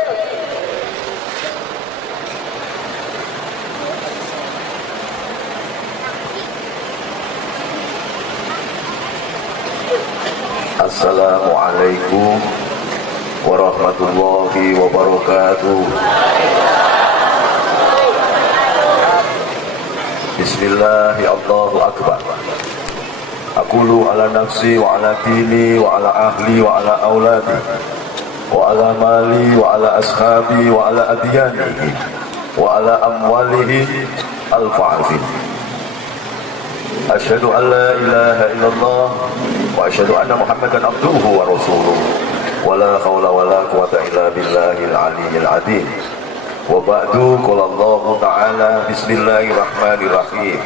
Assalamualaikum warahmatullahi wabarakatuh. Bismillahi Allahu Akbar. Aqulu ala nafsi wa ala dini wa ala ahli wa ala auladi wa ala mali wa ala ashabi wa ala adyanihi wa ala amwalihi al-fa'afin. Asyhadu an la ilaha illallah wa asyhadu anna Muhammadan abduhu wa rasuluh wa la hawla wa la quwata illa billahil aliyyil azim. Wa ba'du, qala Allah ta'ala, bismillahirrahmanirrahim.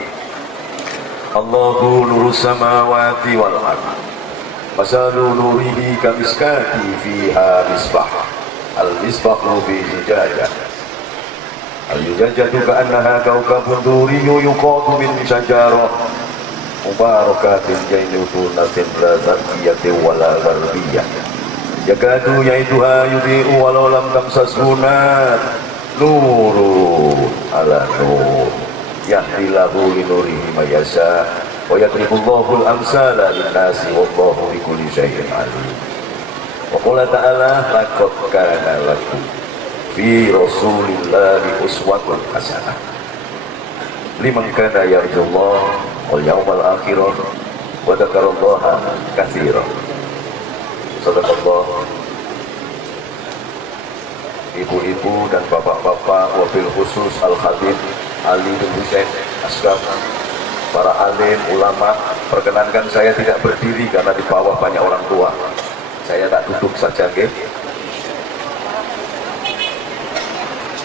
Allahu nurus samawati wal ard, masalu nurihi kamiskati fiha misbah, al-misbahu fi zujajah, al-zujajatu ka'annaha kawkabun duriyyu yuqadu min syajarah mubarakatin jainutunatin la zarkiyatin wala gharbiyah yakadu yaituha yudhi'u walau lam tamsashu nar nurun ala nur yahdilahu linurihi mayasya wa yadribullahu al-amsala linnasi wallahu bikulli syai'in alim. Wa qala ta'ala laqad kana lakum fi rasulillahi uswatun hasanah liman kana yarjullah wal yawmal akhir wa dzakarallaha katsiran. Sadaqallah. Ibu-ibu dan bapak-bapak, wabil khusus Al-Khatib Ali bin Husain Asgaf, para alim, ulama, perkenankan saya tidak berdiri karena di bawah banyak orang tua. Saya tak duduk saja, okay?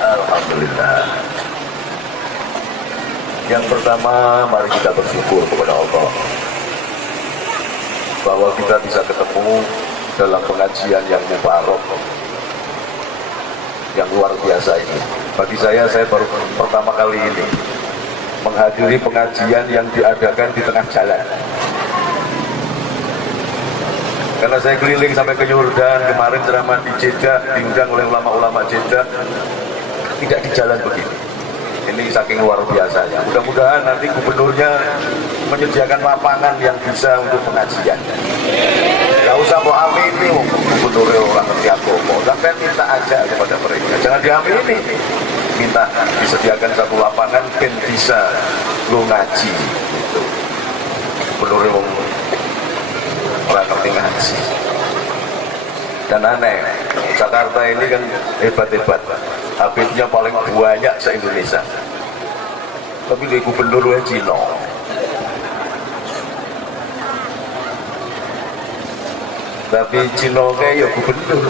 Alhamdulillah. Yang pertama, mari kita bersyukur kepada Allah bahwa kita bisa ketemu dalam pengajian yang mubarak, yang luar biasa ini. Bagi saya baru pertama kali ini menghadiri pengajian yang diadakan di tengah jalan. Karena saya keliling sampai ke Yordan, kemarin ceramah di Jeddah, diundang oleh ulama-ulama Jeddah, tidak di jalan begini. Ini saking luar biasanya. Mudah-mudahan nanti gubernurnya menyediakan lapangan yang bisa untuk pengajian. Gak usah mau amini gubernurnya orang ngerti agama, sampai minta aja kepada mereka. Jangan diambil ini. Minta disediakan satu lapangan ben bisa lu ngaji gitu. Gubernurnya orang ngerti ngaji. Dan aneh, Jakarta ini kan hebat-hebat, habibnya paling banyak se-Indonesia, tapi di gubernurnya Cina. Tapi Cina kayak ya gubernur,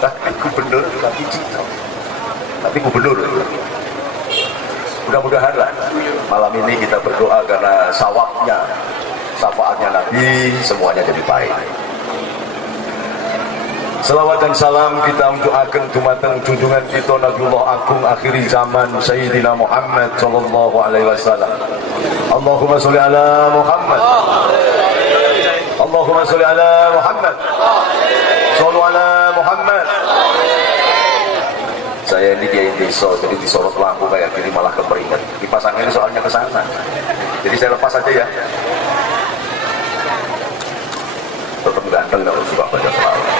tapi Cina, tapi gubernur. Mudah-mudahan lah malam ini kita berdoa karena sawabnya, syafaatnya Nabi, semuanya jadi baik. Salawat dan salam kita mendoakan dumateng junjungan kita Nabiullah Agung akhiri zaman Sayyidina Muhammad sallallahu alaihi wasallam. Allahumma sholli ala Muhammad. Allahumma sholli ala Muhammad. Sholli ala Muhammad. Saya ini kiai desa, jadi disorot lampu kayak gini malah keperingat. Dipasang ini soalnya ke sana. Jadi saya lepas aja ya. Tetap ganteng kalau suka baca selawat.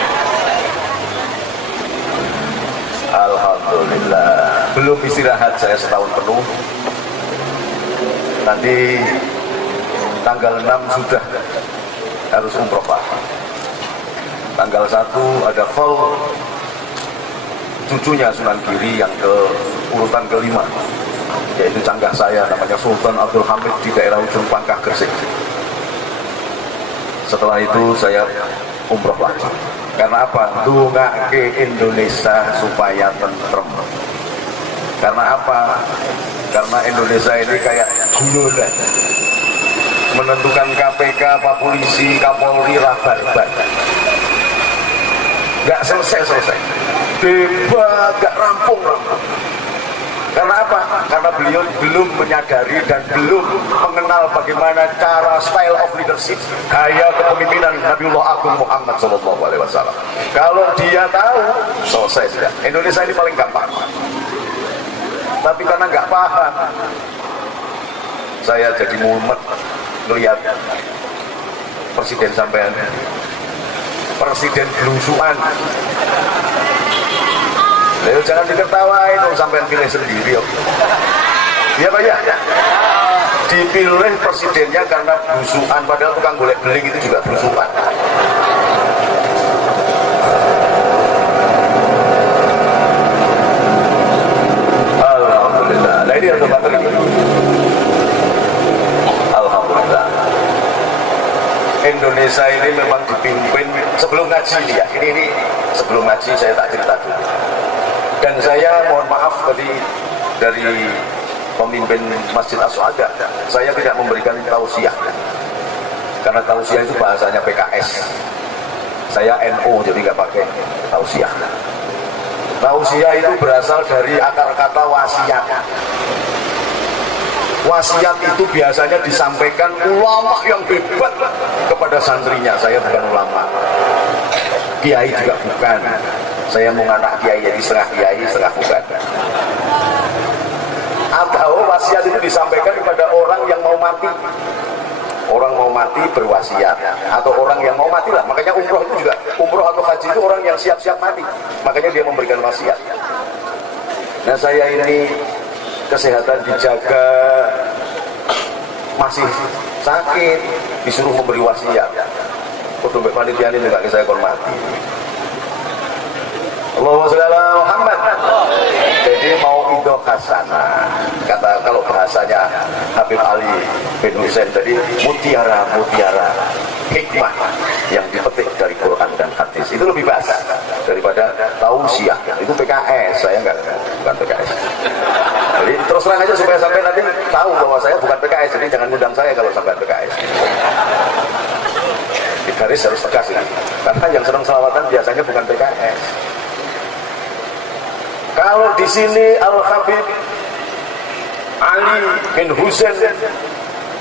Alhamdulillah. Belum istirahat saya setahun penuh. Nanti tanggal 6 sudah harus umroh Pak. Tanggal 1 ada call cucunya Sunan Giri yang ke urutan kelima, yaitu canggah saya namanya Sultan Abdul Hamid di daerah ujung Pangkah Gresik. Setelah itu saya umroh lagi. Karena apa? Dungake Indonesia supaya tentrem. Karena apa? Karena Indonesia ini kayak guyonan, menentukan KPK, Pak Polisi, Kapolri, rabar-bar, gak selesai-selesai, debat gak rampung-rampung. Karena apa? Karena beliau belum menyadari dan belum mengenal bagaimana cara style of leadership, gaya kepemimpinan Nabiullah Agung Muhammad SAW. Kalau dia tahu, selesai sudah. Indonesia ini paling gampang. Tapi karena nggak paham, saya jadi mumet melihat presiden sampean, presiden belusuan. Lalu jangan diketawain, sampean pilih sendiri. Iya Pak ya? Dipilih presidennya karena belusuan, padahal tukang golek beling itu juga belusuan. Alhamdulillah. Nah ini yang tempat ini. Alhamdulillah. Indonesia ini memang dipimpin sebelum ngaji ya. Ini sebelum ngaji saya tak cerita dulu. Dan saya mohon maaf tadi dari pemimpin Masjid As-Suada, saya tidak memberikan tausiah karena tausiah itu bahasanya PKS. Saya NU jadi nggak pakai tausiah. Tausiah itu berasal dari akar kata wasiat. Wasiat itu biasanya disampaikan ulama yang hebat kepada santrinya. Saya bukan ulama, kiai juga bukan. Saya mau anak kiai jadi setengah kiai, setengah bukan. Atau wasiat itu disampaikan kepada orang yang mau mati. Orang mau mati berwasiat. Atau orang yang mau mati lah. Makanya umroh itu juga, umroh atau haji itu orang yang siap-siap mati. Makanya dia memberikan wasiat. Nah saya ini kesehatan dijaga, masih sakit, disuruh memberi wasiat. Kok dompet panitia ini nggak saya hormati. Allahumma sholli ala Muhammad. Jadi mau idoh hasanah, kata kalau bahasanya Habib Ali bin Husain tadi, mutiara hikmah yang dipetik dari Quran dan hadis itu lebih bahasa daripada tausiah. Itu PKS, saya bukan PKS. Jadi terus terang aja supaya sampai nanti tahu bahwa saya bukan PKS. Jadi jangan ngundang saya kalau sampai PKS. Di garis harus tegas ini, karena yang senang selawatan biasanya bukan PKS. Kalau di sini Al-Habib Ali bin Husain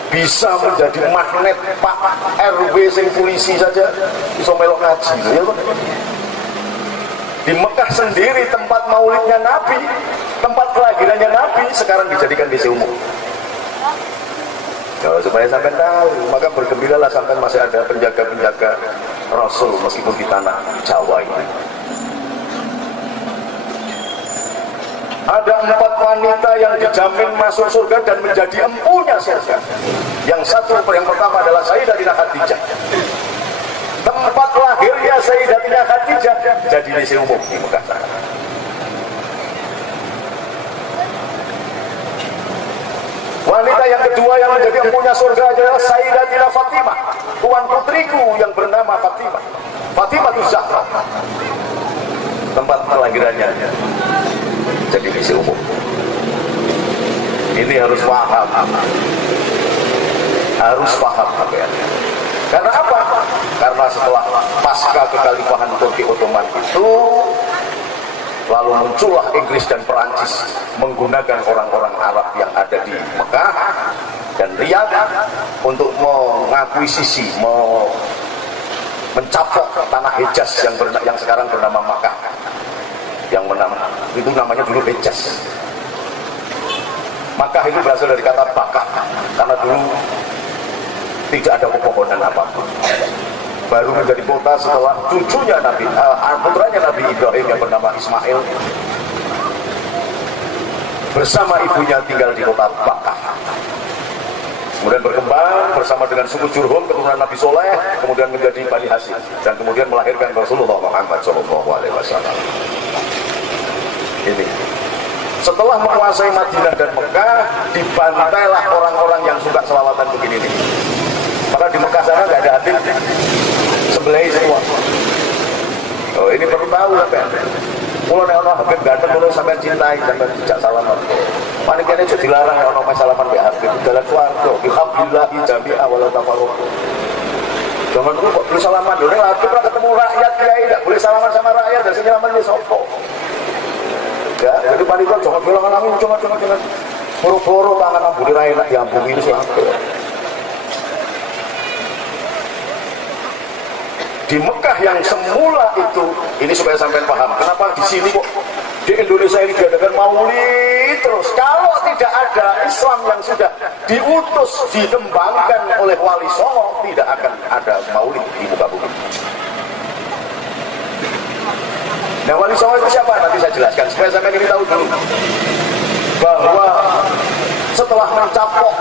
bisa menjadi magnet Pak RW sing polisi saja bisa melok ngaji, ya Pak. Di Mekah sendiri tempat maulidnya Nabi, tempat kelahirannya Nabi sekarang dijadikan WC umum. Nah, supaya sampai tahu, maka bergembiralah sampai masih ada penjaga-penjaga Rasul meskipun di tanah Jawa ini. Ada 4 wanita yang dijamin masuk surga dan menjadi empunya surga. Yang pertama adalah Sayyidatina Khadijah. Tempat lahirnya Sayyidatina Khadijah jadi WC umum di Mekah. Wanita yang kedua yang menjadi empunya surga adalah Sayyidatina Fatimah, tuan putriku yang bernama Fatimah. Fatimah itu Zahra. Tempat kelahirannya jadi WC umum. Ini harus paham. Harus paham ya. Karena apa? Karena setelah pasca kekhalifahan Turki Ottoman itu, lalu muncullah Inggris dan Perancis menggunakan orang-orang Arab yang ada di Mekah dan Riyadh untuk mengakuisisi, mencapok tanah Hejaz yang sekarang bernama Makkah. Yang itu namanya dulu Hejaz. Makkah itu berasal dari kata bakah, karena dulu tidak ada pepohonan apapun. Baru menjadi kota setelah cucunya putranya Nabi Ibrahim yang bernama Ismail bersama ibunya tinggal di kota Bakah. Kemudian berkembang bersama dengan suku Jurhum keturunan Nabi Soleh, kemudian menjadi Bani Hashim dan kemudian melahirkan Rasulullah Muhammad SAW. Ini setelah menguasai Madinah dan Mekah, dibantailah orang-orang yang suka selawatan begini nih. Maka di Mekah sana nggak ada hadis, sebelah semua. Oh ini perlu tahu ya kan. Kalau nek ono Habib ganteng kalau sampai cintai sampai tidak salaman. Panitiane jadi dilarang nek ono salaman mbek Habib. Dalam swarga bi hablillahi jami'a wala tafarruq. Jangan dulu kok boleh salaman lho, nek Habib ora ketemu rakyat kiai enggak boleh salaman sama rakyat, dan sing salaman wis sapa. Ya, jadi panitia jangan bilang amin, jangan. Boro-boro tangan ambune ra enak diambungi itu sampai. Di Mekah yang semula itu, ini supaya sampai paham, kenapa di sini kok di Indonesia ini diadakan maulid terus. Kalau tidak ada Islam yang sudah diutus, dikembangkan oleh Wali Songo, tidak akan ada maulid di muka bumi. Nah, Wali Songo itu siapa? Nanti saya jelaskan supaya sampai ini tahu dulu bahwa setelah mencaplok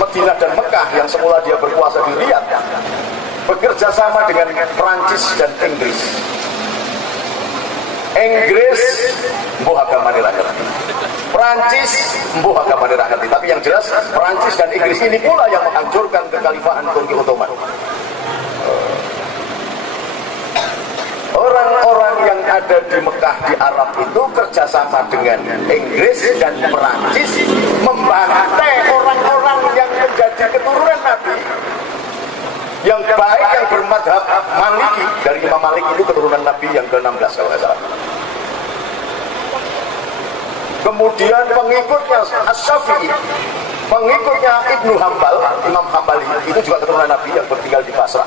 Madinah dan Mekah yang semula dia berkuasa di Riyadh, bekerja sama dengan Perancis dan Inggris. Inggris mbuh agama rakyat, Perancis mbuh agama rakyat. Tapi yang jelas Perancis dan Inggris ini pula yang menghancurkan kekhalifahan Turki Ottoman. Orang-orang yang ada di Mekah di Arab itu kerjasama dengan Inggris dan Perancis membantai orang-orang yang menjadi keturunan Nabi yang baik, yang bermadhab Maliki. Dari Imam Malik itu keturunan Nabi yang ke-16 kalau nggak salah. Kemudian pengikutnya Asy-Syafi'i, pengikutnya Ibnu Hambal, Imam Hambali itu juga keturunan Nabi yang bertinggal di Basrah.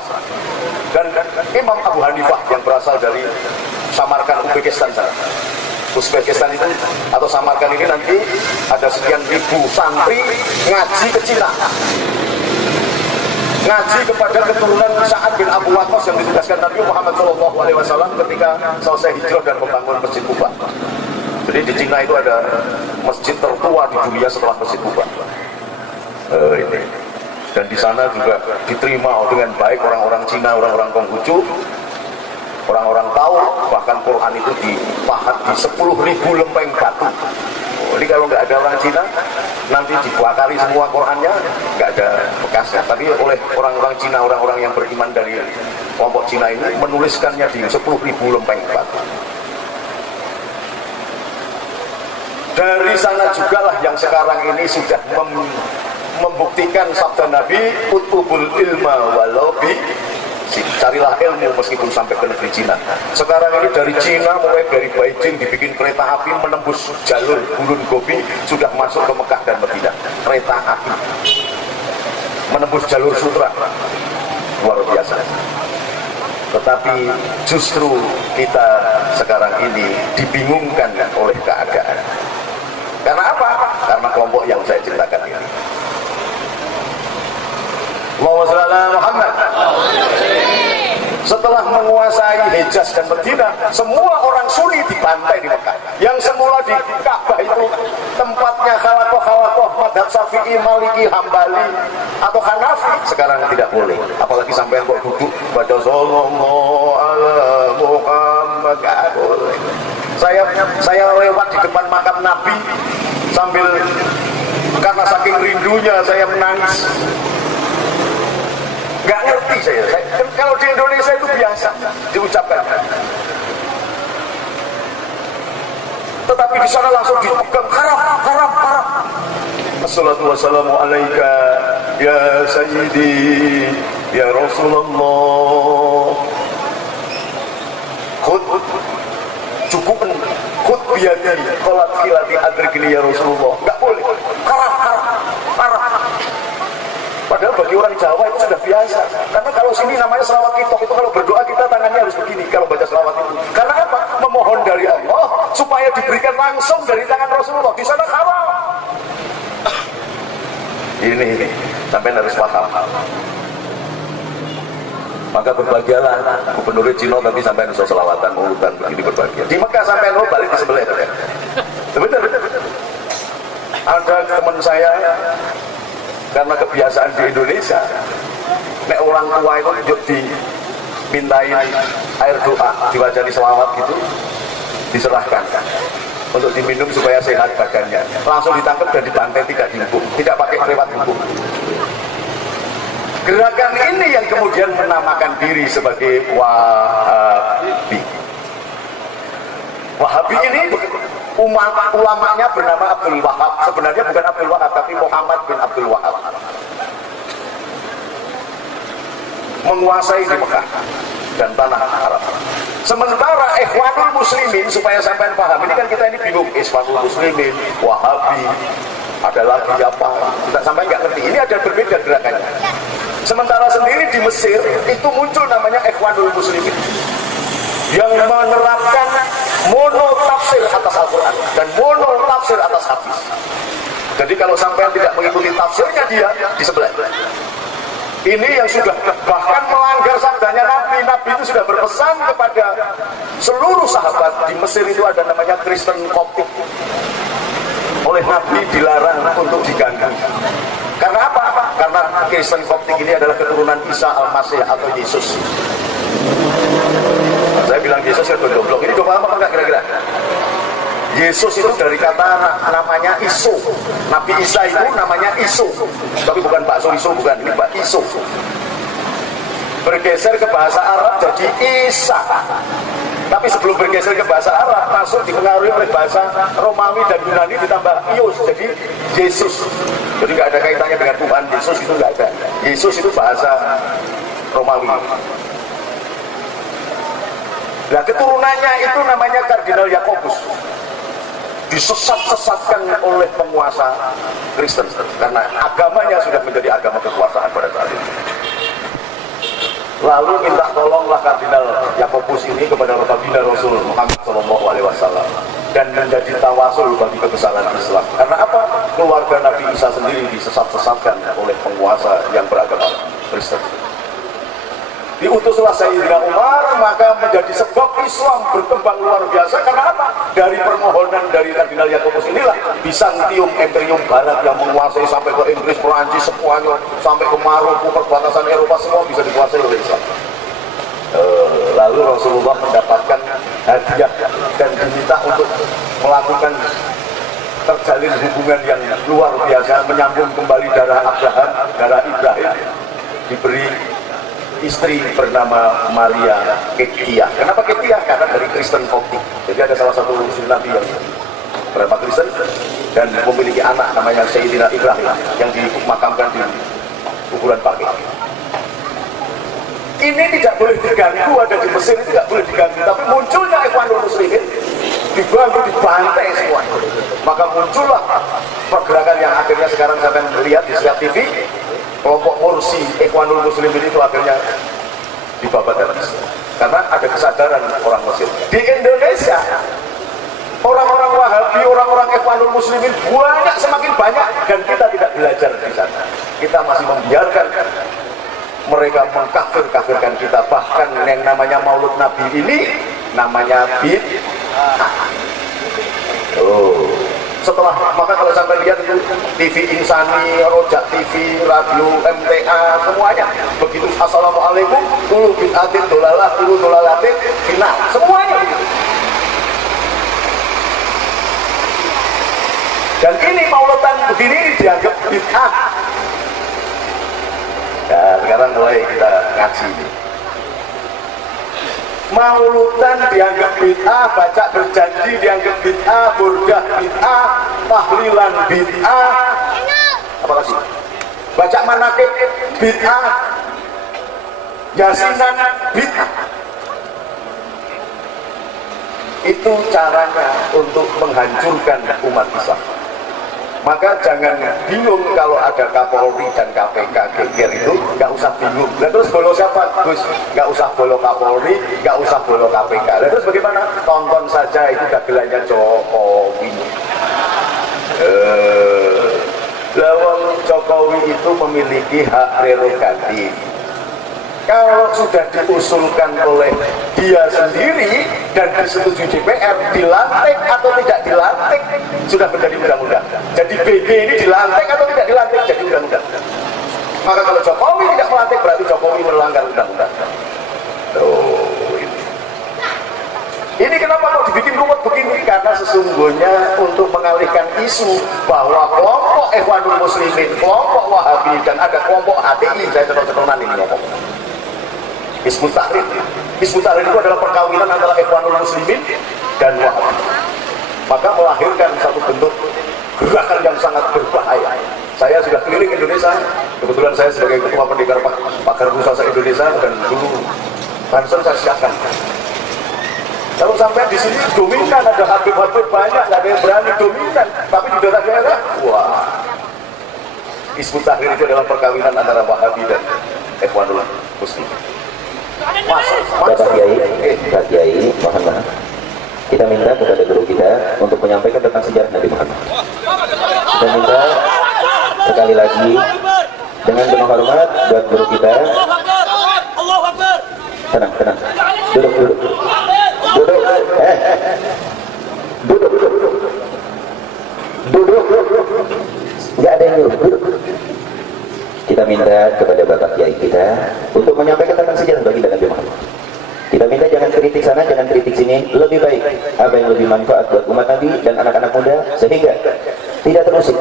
Dan Imam Abu Hanifah yang berasal dari Samarkand, Uzbekistan sana. Uzbekistan itu atau Samarkand ini nanti ada sekian ribu santri ngaji ke Cina, ngaji kepada keturunan Sa'ad bin Abu Waqqas yang ditugaskan Nabi Muhammad SAW ketika selesai hijrah dan membangun Masjid Kuba. Jadi di Cina itu ada masjid tertua di dunia setelah Masjid Kuba. Ini. Dan di sana juga diterima dengan baik orang-orang Cina, orang-orang Konghucu. Orang-orang tahu, bahkan Quran itu dipahat di 10.000 lempeng batu. Jadi kalau nggak ada orang Cina, nanti dibakari semua Qurannya, nggak ada bekasnya. Tapi oleh orang-orang Cina, orang-orang yang beriman dari kelompok Cina ini, menuliskannya di 10.000 lempeng batu. Dari sana jugalah yang sekarang ini sudah membuktikan sabda Nabi, utubul ilma walau bi, carilah ilmu meskipun sampai ke negeri Cina. Sekarang ini dari Cina, mulai dari Beijing dibikin kereta api menembus jalur Gurun Gobi, sudah masuk ke Mekah dan Madinah. Kereta api menembus jalur sutra, luar biasa. Tetapi justru kita sekarang ini dibingungkan oleh keadaan. Karena apa? Karena kelompok yang saya ceritakan ini. Allahumma shalli ala Muhammad. Setelah menguasai Hijaz dan Madinah, semua orang Sunni dibantai di Mekah. Yang semula di Ka'bah itu tempatnya khalakoh madhab Syafi'i, Maliki, Hambali atau Hanafi, sekarang tidak boleh. Apalagi sampai yang kok duduk baca sallallahu ala Muhammad, nggak boleh. Saya lewat di depan makam Nabi sambil karena saking rindunya saya menangis. Gak ngerti saya kalau di Indonesia itu biasa diucapkan, tetapi di sana langsung dipegang, haram. Assalatu wassalamu alaika ya sayyidi ya Rasulullah, khud biyadi qolat khilati adrikini ya Rasulullah. Gak boleh, haram. Padahal bagi orang Jawa itu sudah biasa. Karena kalau sini namanya selawat kitok, itu kalau berdoa kita tangannya harus begini kalau baca selawat itu. Karena apa? Memohon dari Allah supaya diberikan langsung dari tangan Rasulullah. Di sana haram. Ini sampai harus paham. Maka berbahagialah gubernur Cina tapi sampai nusa selawatan urutan begini berbahagia. Di Mekah sampai lo balik di sebelah itu ya. Betul. Ada teman saya, karena kebiasaan di Indonesia, nek orang tua itu dimintain air doa, diwajani selawat gitu, diserahkan untuk diminum supaya sehat badannya. Langsung ditangkap dan dibantai, tidak dihukum, tidak pakai lewat hukum. Gerakan ini yang kemudian menamakan diri sebagai Wahabi. Wahabi ini ulamanya bernama Abdul Wahab. Sebenarnya bukan Abdul Wahab, tapi Muhammad bin Abdul Wahab. Menguasai di Mekah dan tanah Arab. Sementara Ikhwanul Muslimin Muslimin, supaya sampai paham, ini kan kita ini bingung, Ikhwanul Muslimin, Wahabi, ada lagi apa, kita sampai nggak ngerti. Ini ada berbeda gerakannya. Sementara sendiri di Mesir itu muncul namanya Ikhwanul Muslimin yang menerapkan mono tafsir atas Al-Quran dan mono tafsir atas hadis. Jadi kalau sampai tidak mengikuti tafsirnya, dia di sebelah. Ini yang sudah bahkan melanggar sabdanya Nabi. Nabi itu sudah berpesan kepada seluruh sahabat. Di Mesir itu ada namanya Kristen Koptik. Oleh Nabi dilarang untuk diganggu. Karena apa? Karena Kristen Koptik ini adalah keturunan Isa Al-Masih atau Yesus. Saya bilang Yesus ya goblok. Ini udah paham apa enggak kira-kira? Yesus itu dari kata namanya Isu. Nabi Isa itu namanya Isu, tapi bukan bakso Isu, bukan, ini Pak Isu. Bergeser ke bahasa Arab jadi Isa. Tapi sebelum bergeser ke bahasa Arab, masuk dipengaruhi oleh bahasa Romawi dan Yunani, ditambah Ius, jadi Yesus. Jadi nggak ada kaitannya dengan Tuhan Yesus, itu nggak ada. Yesus itu bahasa Romawi. Nah, keturunannya itu namanya Kardinal Yakobus. Disesat-sesatkan oleh penguasa Kristen karena agamanya sudah menjadi agama kekuasaan pada saat itu. Lalu minta tolonglah Kardinal Yakobus ini kepada Baginda Rasul Muhammad SAW dan menjadi tawasul bagi kebesaran Islam. Karena apa? Keluarga Nabi Isa sendiri disesat-sesatkan oleh penguasa yang beragama Kristen. Diutuslah Sayyidina Umar, maka menjadi sebab Islam berkembang luar biasa. Karena apa? Dari permohonan dari Kardinal Yakobus inilah Bizantium Imperium Barat yang menguasai sampai ke Inggris, Perancis, semuanya, sampai ke Maroko, perbatasan Eropa, semua bisa dikuasai oleh Islam. Lalu Rasulullah mendapatkan hadiah dan diminta untuk melakukan terjalin hubungan yang luar biasa, menyambung kembali darah Abraham, darah Ibrahim, diberi istri bernama Maria Ketia. Kenapa Ketia? Karena dari Kristen Koptik. Jadi ada salah satu muslim Nabi yang beragama Kristen dan memiliki anak namanya Sayyidina Ibrahim yang dimakamkan di kuburan Baqi. Ini tidak boleh diganggu, ada di Mesir itu tidak boleh diganggu. Tapi munculnya Ikhwanul Muslimin diganggu, dibantai semua. Maka muncullah pergerakan yang akhirnya sekarang saya akan melihat di setiap TV. Kelompok Mursi Ikhwanul Muslimin itu akhirnya dibabat habis karena ada kesadaran orang Mesir. Di Indonesia orang-orang Wahabi, orang-orang Ikhwanul Muslimin banyak, semakin banyak, dan kita tidak belajar di sana. Kita masih membiarkan mereka mengkafir-kafirkan kita. Bahkan yang namanya Maulud Nabi ini namanya bid'ah. Setelah, maka kalau sampai lihat itu TV Insani, Rojak TV, radio MTA, semuanya begitu. Assalamualaikum, tulu bid'atin dolalah, tulu dolalatin final, semuanya begitu. Dan ini maulidan begini dianggap bid'ah. Nah, sekarang mulai kita ngaji ini. Mauludan dianggap bid'ah, baca berjanji dianggap bid'ah, burdah bid'ah, tahlilan bid'ah, apa lagi? Baca manakib bid'ah, yasinan bid'ah. Itu caranya untuk menghancurkan umat Islam. Maka jangan bingung kalau ada Kapolri dan KPK geger itu, nggak usah bingung. Nah, terus bolo siapa? Gus, nggak usah bolo Kapolri, nggak usah bolo KPK. Nah, terus bagaimana? Tonton saja itu dagelannya Jokowi. Lawang Jokowi itu memiliki hak prerogatif. Kalau sudah diusulkan oleh dia sendiri dan disetujui DPR, dilantik atau tidak dilantik sudah menjadi undang-undang. Jadi BG ini dilantik atau tidak dilantik jadi undang-undang. Maka kalau Jokowi tidak melantik berarti Jokowi melanggar undang-undang. Ini kenapa mau dibikin ruwet begini? Karena sesungguhnya untuk mengalihkan isu bahwa kelompok Ikhwanul Muslimin, kelompok Wahabi, dan ada kelompok HTI, saya contoh-contohan ini ngomong. Hizbut Tahrir. Hizbut Tahrir itu adalah perkawinan antara Ikhwanul Muslimin dan Wahabi. Maka melahirkan satu bentuk gerakan yang sangat berbahaya. Saya sudah keliling Indonesia. Kebetulan saya sebagai ketua pendekar Pakar Usaha Indonesia dan dulu Bansen saya siapkan. Kalau sampai di sini dominan, ada habib-habib banyak, nggak ada yang berani dominan. Tapi di daerah-daerah, wah. Hizbut Tahrir itu adalah perkawinan antara Wahabi dan Ikhwanul Muslim. Bapak Kiai, mohon maaf. Kita minta kepada guru kita untuk menyampaikan tentang sejarah Nabi Muhammad. Kita minta sekali lagi dengan penuh hormat buat guru kita. Tenang, tenang. Duduk. Duduk. Nggak ada yang nyuruh. Duduk. Kita minta kepada Bapak Kiai kita untuk menyampaikan tentang sejarah baginda Nabi Muhammad. Kita minta jangan kritik sana, jangan kritik sini. Lebih baik apa yang lebih manfaat buat umat Nabi dan anak-anak muda, sehingga tidak terusik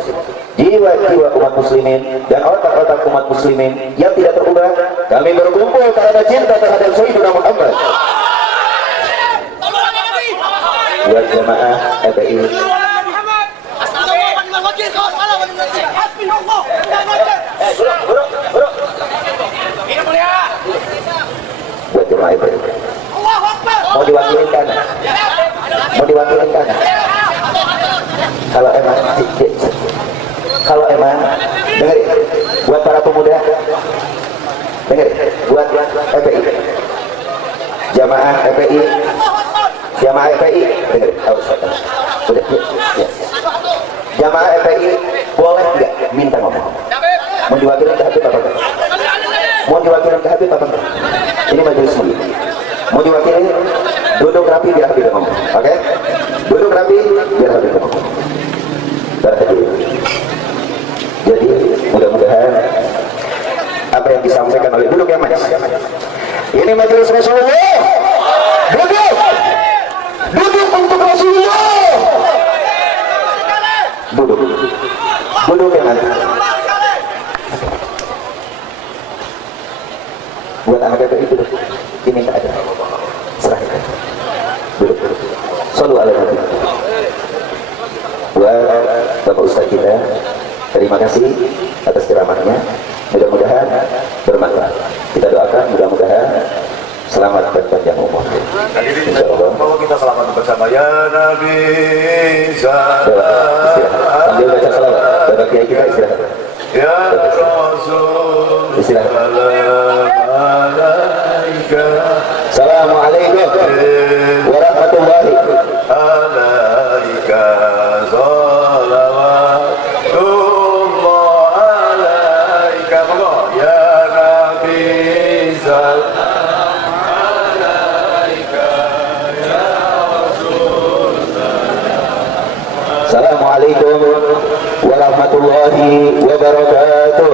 jiwa-jiwa umat muslimin dan otak-otak umat muslimin yang tidak terubah. Kami berkumpul karena cinta terhadap Sayyidina Muhammad. Buat jamaah FPI, buat jemaah FPI, mau diwakilin kanan, kalau emang dengerin, buat para pemuda, dengerin, buat FPI, jamaah FPI, dengerin, udah, ya. Jamaah FPI boleh nggak minta ngomong? Mau diwakilin ke Habib apa enggak? Mau diwakilin ke Habib apa enggak? Ini majelis mulia. Mau diwakilin, duduk rapi biar Habib ngomong. Oke? Duduk rapi biar Habib ngomong. Jadi mudah-mudahan apa yang disampaikan oleh duduk ya mas. Ini majelis Rasulullah. Duduk untuk Rasulullah. Duduk ya nanti. Buat anak FPI duduk. Ini tak ada. Serahkan. Duduk. Shallu ala Nabi. Buat Bapak Ustaz kita, terima kasih atas ceramahnya. Mudah-mudahan bermanfaat. Kita doakan mudah-mudahan selamat dan panjang umur. Insyaallah. Bahwa kita selamat bersama ya Nabi sambil baca salawat. Bapak Kiai kita istirahat. Ya Rasul istirahat. Assalamualaikum warahmatullahi alaika salawatullah alaika ya Nabi Assalamualaikum warahmatullahi wabarakatuh.